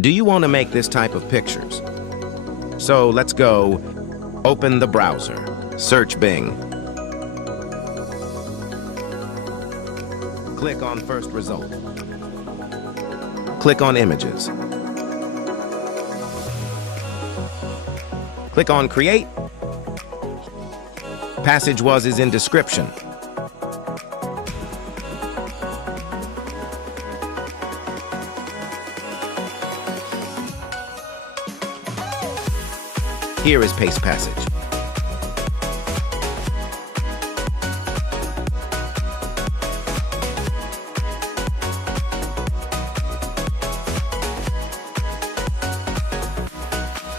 Do you want to make this type of pictures? So let's go. Open the browser. Search Bing. Click on first result. Click on images. Click on create. Passage is in description. Here is paste passage.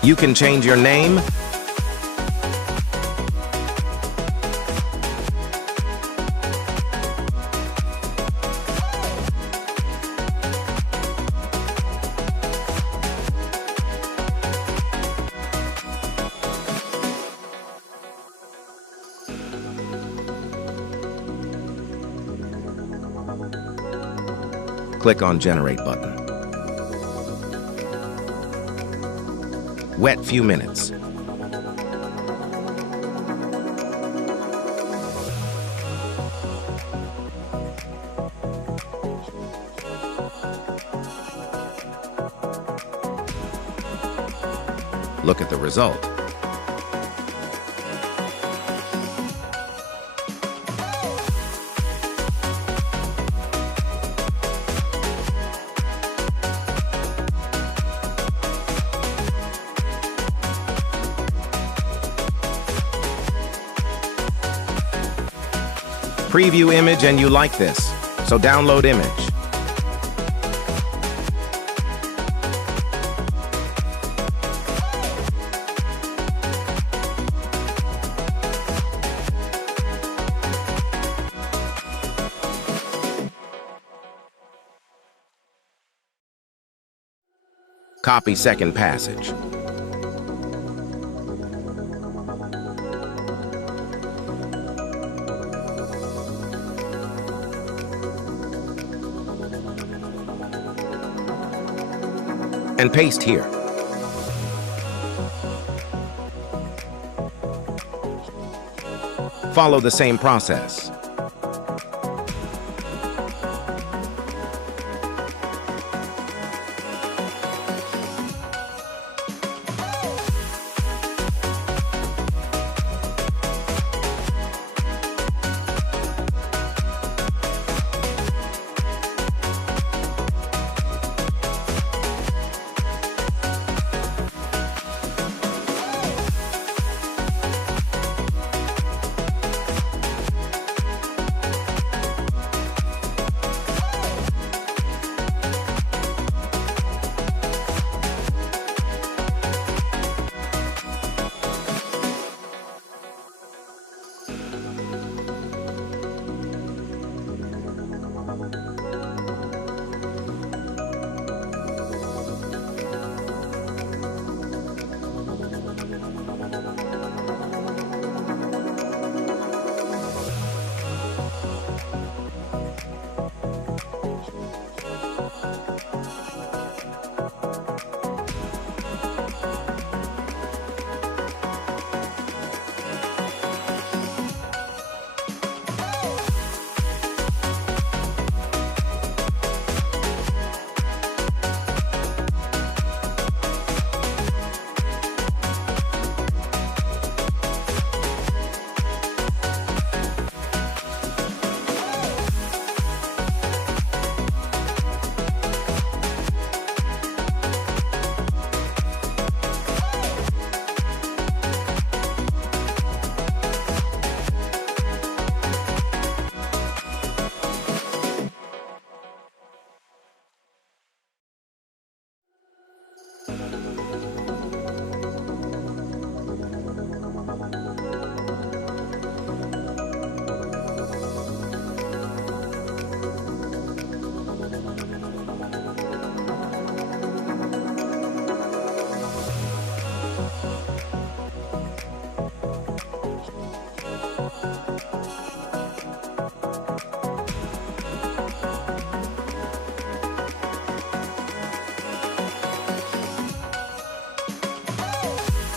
You can change your name, click on Generate button. Wait few minutes. Look at the result. Preview image and you like this, so download image. Copy second passage. And paste here. Follow the same process.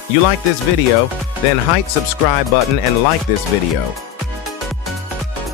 You like this video? Then hit subscribe button and like this video.